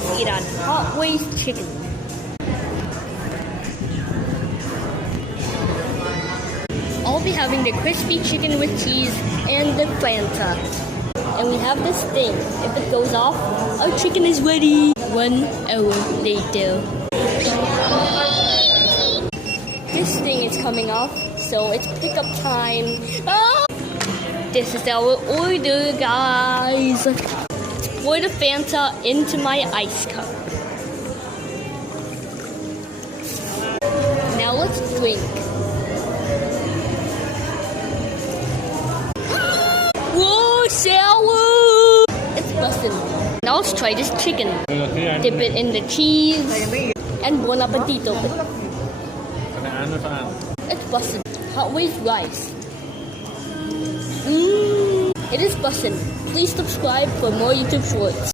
let's eat on Hotway's chicken. I'll be having the crispy chicken with cheese and the Fanta. And we have this thing. If it goes off, our chicken is ready. 1 hour later. This thing is coming off, so it's pickup time. Ah! This is our order, guys. Pour the Fanta into my ice cup. Now let's drink. Whoa, sour! It's busted. Now let's try this chicken. Dip it in the cheese and bon appetito. It's busted. Hotway's rice. It is busted. Please subscribe for more YouTube shorts.